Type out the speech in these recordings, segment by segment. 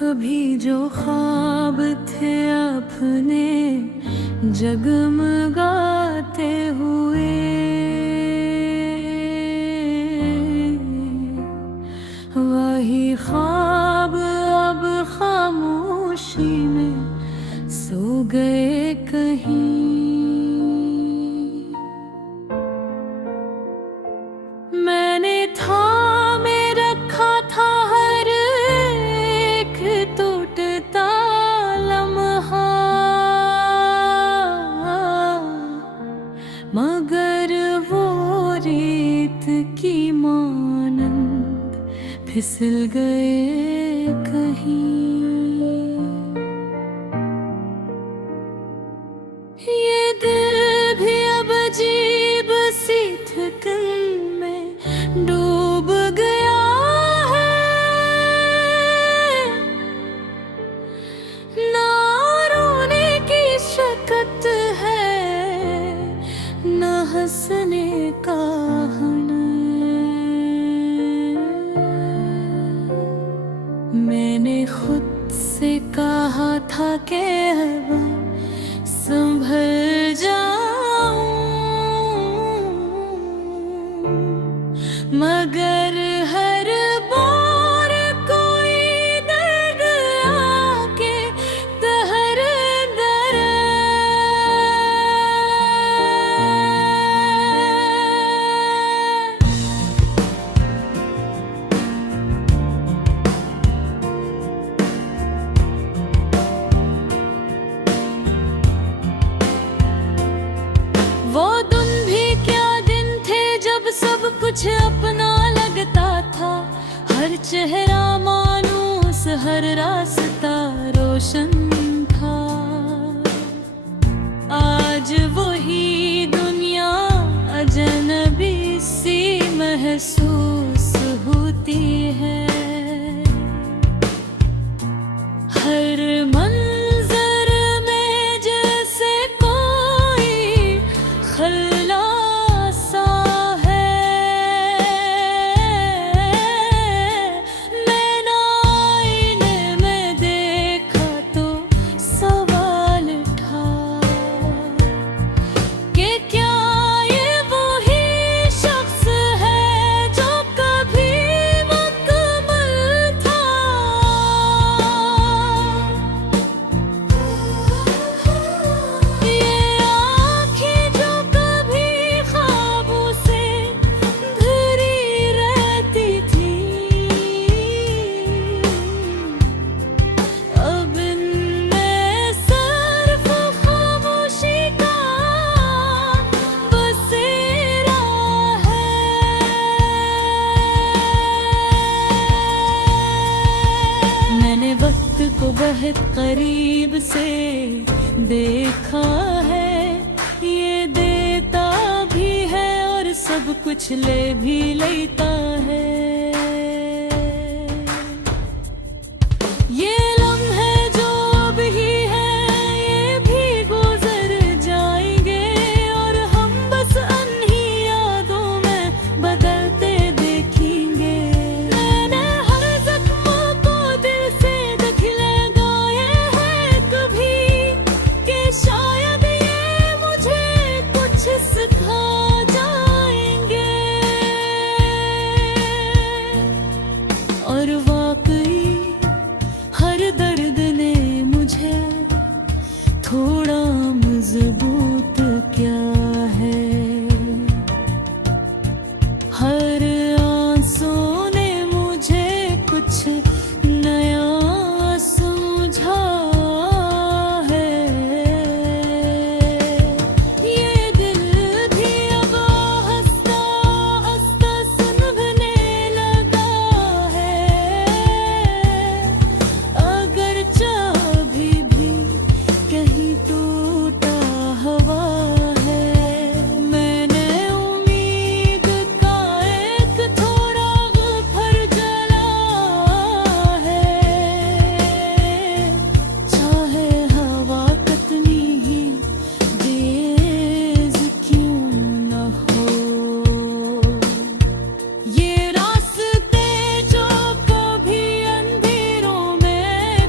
कभी जो ख्वाब थे अपने जगमगाते हुए, वही ख्वाब अब खामोशी में सो गए कहीं। मैंने थामे रखा था हर एक टूटता लम्हा, मगर वो रेत की मानंद फिसल गए कहीं। ये दिल भी अब अजीब सी थकन में डूब गया है, ना रोने की शक्कत है, ना हंसने का हुनर। मैंने खुद से कहा था कि अब संभल जाऊं, मगर हर बार कोई दर्द आके तहर दर। वो दिन भी क्या दिन थे जब सब कुछ अपना लगता था, हर चेहरा मानूस, हर रास्ता रोशन था। आज वही दुनिया अजनबी सी महसूस होती है। हर मंजर में जैसे कोई खल्लासा है, मैंने आईने में देखा तो सवाल उठा कि क्या ये वही शख्स है जो कभी मुकम्मल था। ये आँखें जो कभी ख्वाबों से भरी रहती थी, अब इनमें सिर्फ खामोशी का बसेरा है। मैंने वक्त को बहुत करीब से देखा है, ये देता भी है और सब कुछ ले भी लेता है। ये लम्हे जो अभी हैं ये भी गुजर जाएंगे और हम बस अन्ही यादों में बदलते देखेंगे। मैंने हर जख्मों को दिल से देख लगाए हैं कभी, कि शायद ये मुझे कुछ सिखा जाएंगे। और वाकई हर दर्द ने मुझे थोड़ा मजबूत किया है, हर आंसू ने मुझे कुछ नया समझा है। ये दिल भी अब हंसता हंसता सुनने लगा है, अगर अभी भी कहीं टूटा हवा है। मैंने उम्मीद का एक थोड़ा गफर जला है, चाहे हवा कितनी ही तेज क्यों न हो। ये रास्ते जो कभी अंधेरों में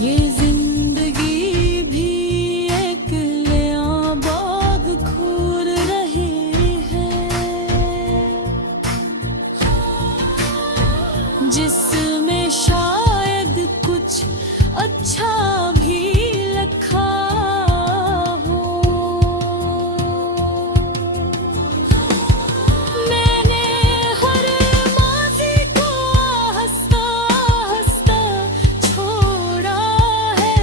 ये जिंदगी भी एक नया बाग खोल रही है, जिसमें शायद कुछ अच्छा भी लिखा हो। मैंने हर माज़ी को हंसता हंसता छोड़ा है,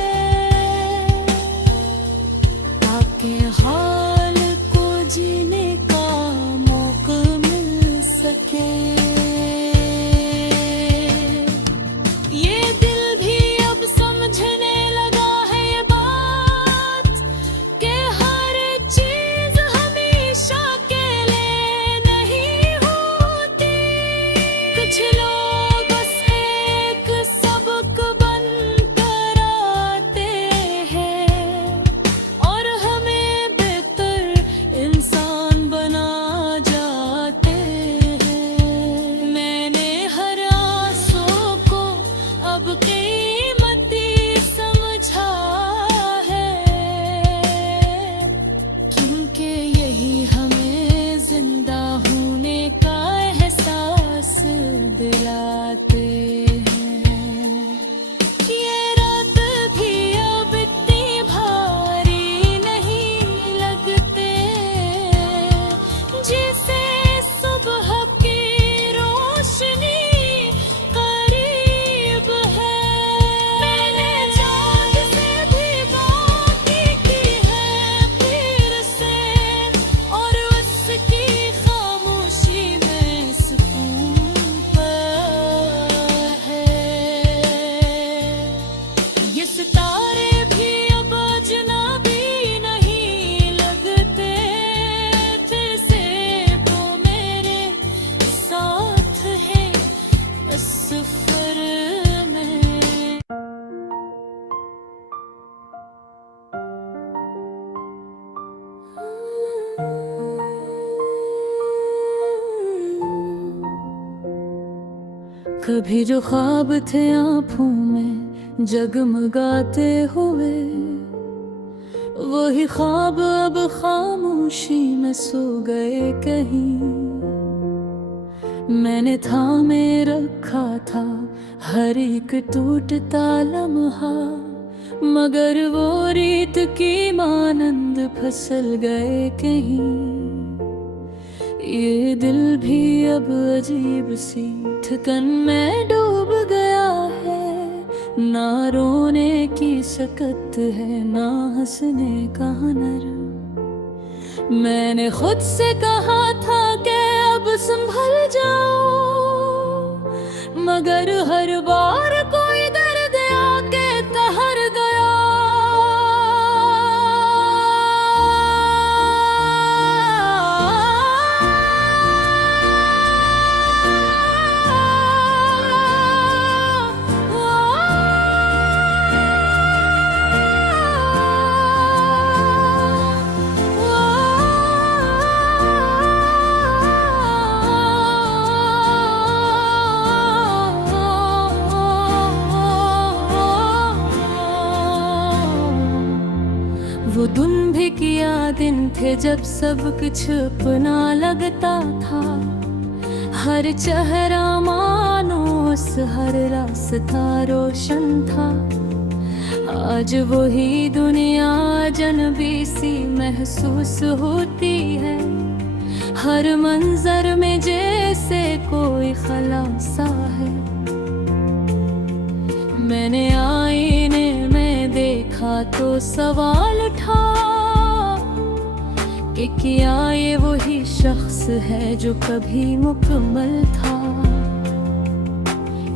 ताकि हाल को जीने का मौका मिल सके। ये दिल भी अब समझने लगा है ये बात कि हर चीज हमेशा के लिए नहीं होती। कुछ लोग बस एक सबक बन कर आते हैं और हमें बेहतर इंसान बना जाते हैं। मैंने हर आंसू को अब कीमती समझा है, क्योंकि यही हमें जिंदा होने का एहसास दिलाते हैं। ये रात भी अब इतनी भारी नहीं लगते, जिसे सुबह की रोशनी करीब है। मैंने चाँद से भी बातें की है फिर से, और उसकी खामोशी में सुकून है। ये सितारे भी अब अजनबी नहीं लगते, जैसे वो मेरे साथ है इस सफर में। कभी जो ख्वाब थे आँखों में जगमगाते हुए, वही ख्वाब अब खामोशी में सो गए कहीं। मैंने थामे रखा था हर एक टूटता लम्हा, मगर वो रीत की मानंद फिसल गए कहीं। ये दिल भी अब अजीब सी थकन में डूब गया है, ना रोने की सकत है ना हंसने का हुनर। मैंने खुद से कहा था कि अब संभल जाओ, मगर हर बार कोई दर्द आके तहर गया। वो दिन भी किया दिन थे जब सब कुछ अपना लगता था, हर चेहरा मानो उस हर रास्ता रोशन था। आज वही दुनिया अजनबी सी महसूस होती है, हर मंजर में जैसे कोई खलासा है। मैंने आईने में देखा तो सवाल उठा कि क्या ये वही शख्स है जो कभी मुकम्मल था।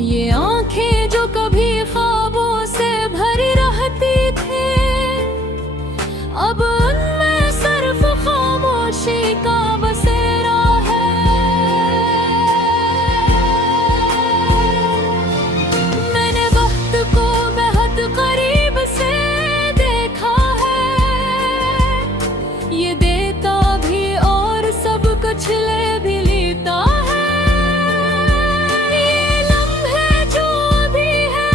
ये आंखें जो कभी ख्वाबों से भरी रहती थी, अब उनमें सिर्फ खामोशी का बसेरा है। मैंने वक्त को बेहद करीब से देखा है, ये देता भी और सब कुछ ले भी लेता है। ये लम्हे जो भी है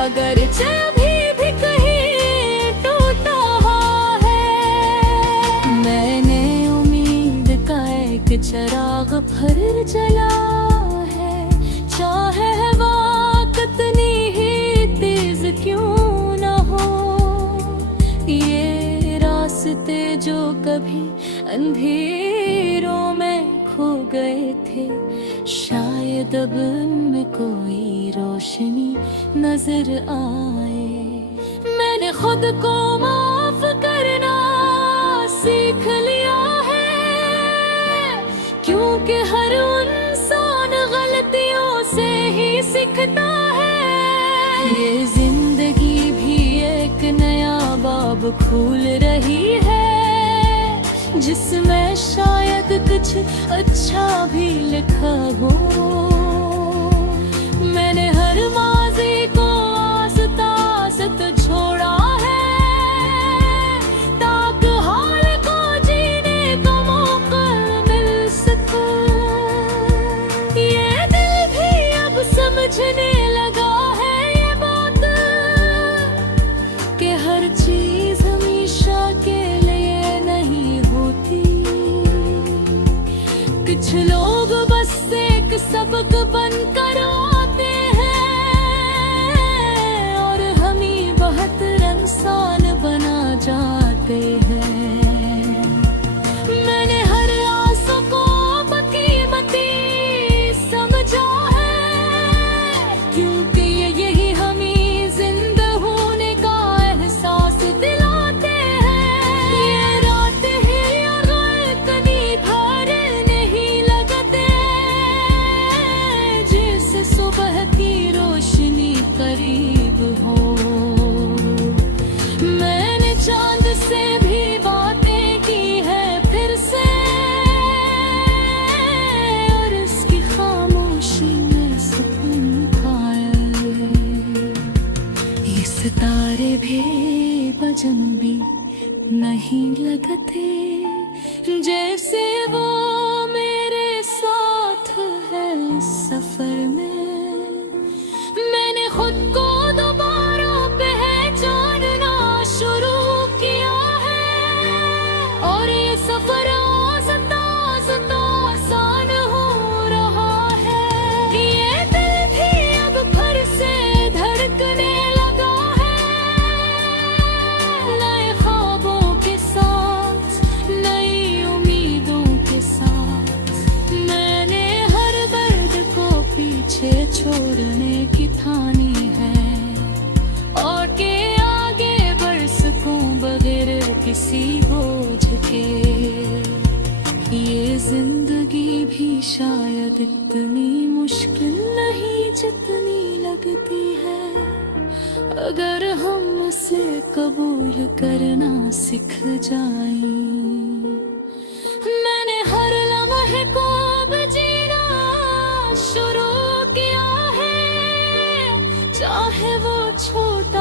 अगर अभी भी कहीं टूटा है, मैंने उम्मीद का एक चिराग फिर जला है। चाहे हवा कितनी ही तेज क्यों न हो, ये रास्ते जो कभी अंधेरों में खो गए थे, शायद अब उनमें कोई रोशनी नजर आए। मैंने खुद को माफ करना सीख लिया है, क्योंकि हर इंसान गलतियों से ही सीखता है। ये जिंदगी भी एक नया बाब खोल रही है, जिसमें शायद कुछ अच्छा भी लिखा हो। मैंने हर माज़ी को आस्ता-आस्त छोड़ा है, ताकि हाल को जीने का मौका मिल सके। ये दिल भी अब समझने लगा है ये बात, कि हर चीज हमेशा के लिए नहीं होती। कुछ लोग बस एक सबक बनकर आते हैं, और हम ही बहुत इंसान बना जाते हैं। मैंने हर आस को बकीमती समझा है, क्योंकि यही हमें जिंदा होने का एहसास दिलाते हैं। ये रात ही अगर कभी भर नहीं लगते, जिससे सुबह की रोशनी करीब हो। मैंने चांद से भी बातें की है फिर से, और उसकी खामोशी में सुकून पाया। ये सितारे भी भजन भी नहीं लगते, जैसे वो मेरे साथ है इस सफर में। मैंने खुद को दोबारा पहचानना शुरू किया है, और ये सफर आस्ता-आस्ता आसान हो रहा है। ये दिल भी अब फिर से धड़कने लगा है, नए ख्वाबों के साथ, नई उम्मीदों के साथ। मैंने हर दर्द को पीछे छोड़ने की ठानी है, और के आगे बढ़ सकूं बगैर किसी बोझ के। ये जिंदगी भी शायद इतनी मुश्किल नहीं जितनी लगती है, अगर हम उसे कबूल करना सीख जाएं। मैंने हर लम्हे को अब जीना शुरू किया है, चाहे वो छोटा